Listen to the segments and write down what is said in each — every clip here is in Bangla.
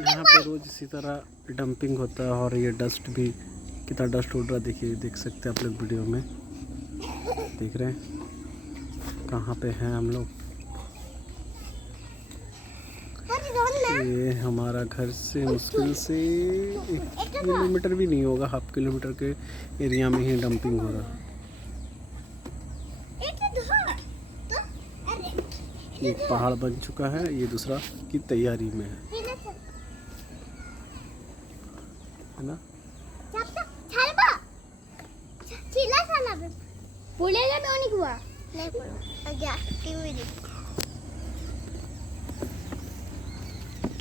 यहाँ पे रोज इसी तरह डंपिंग होता है और ये डस्ट भी कितना डस्ट उड़ रहा देखिए, देख सकते हैं आप लोग वीडियो में देख रहे हैं कहाँ पे हैं हम लोग। ये हमारा घर से मुश्किल से 1 किलोमीटर भी नहीं होगा, हाफ किलोमीटर के एरिया में ही डंपिंग हो रहा है। ये पहाड़ बन चुका है, ये दूसरा की तैयारी में है ना।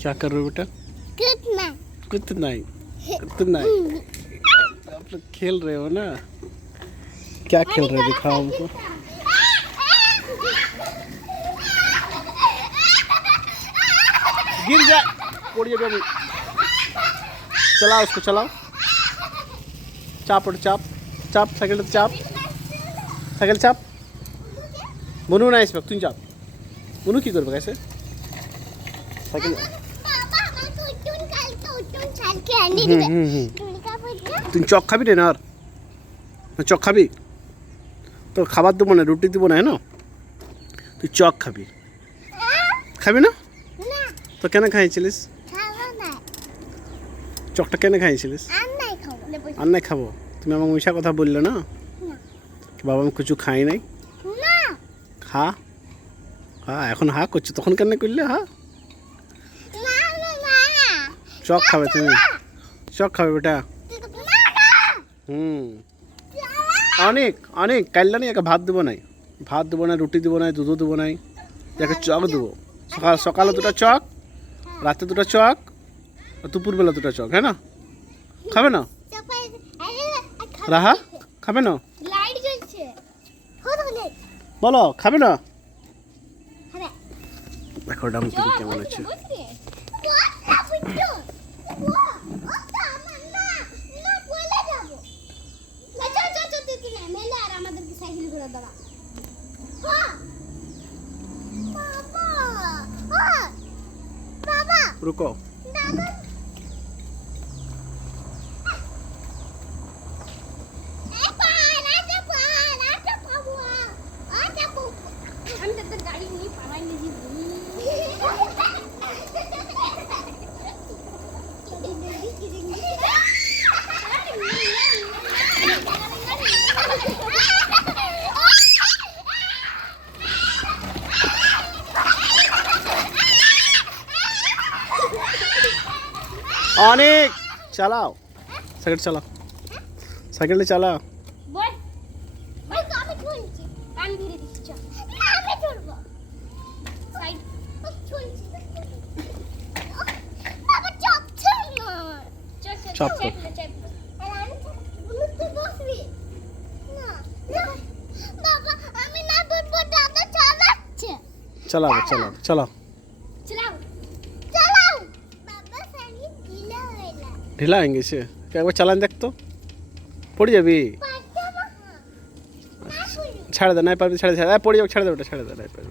क्या कर रहे हो बेटा? कितना आप लोग खेल रहे हो ना, क्या खेल रहे हो दिखाओ हमको। गिर जा, पड़ जाएगा अभी। चलाओ उसको, चलाओ, चाप चाप साइकिल चाप बनू ना इस वक्त तुम चाप बनू की करबे कैसे साइकिल तुम चक खाबी रे ना चक खाबी तो खाবার দেবো না রুটি দেবো না है ना তুই চক খাবি না তো কেন খাইছিলিস চকটা কেন খাইছিলিস আর নাই খাবো তুমি আমাকে মিশা কথা বললে না বাবা আমি কিছু খাই নাই খা এখন হা করছো তখন কেন করলে চক খাবে তুমি চক খাবে বেটা অনেক কাইল্লা নেই ভাত দেবো না রুটি দেবো না দুধও দেবো না যাকে চক দেবো সকালে 2টা চক রাতে 2টা চক দুপুরবেলা 2টা চক হ্যাঁ না খাবে না রাহা খাবে না বলো খাবে না দেখো ডাম্পিং কেমন আছে रुको অনেক চালাও সাইকেল চালাও চাপ চালাও ढीला आएंगे इसे क्या एक बार चलान देख तो पड़ जा भी छाड़ दे नहीं पर छाड़ दे पड़ जा छाड़ दे बेटा छाड़ दे नहीं पर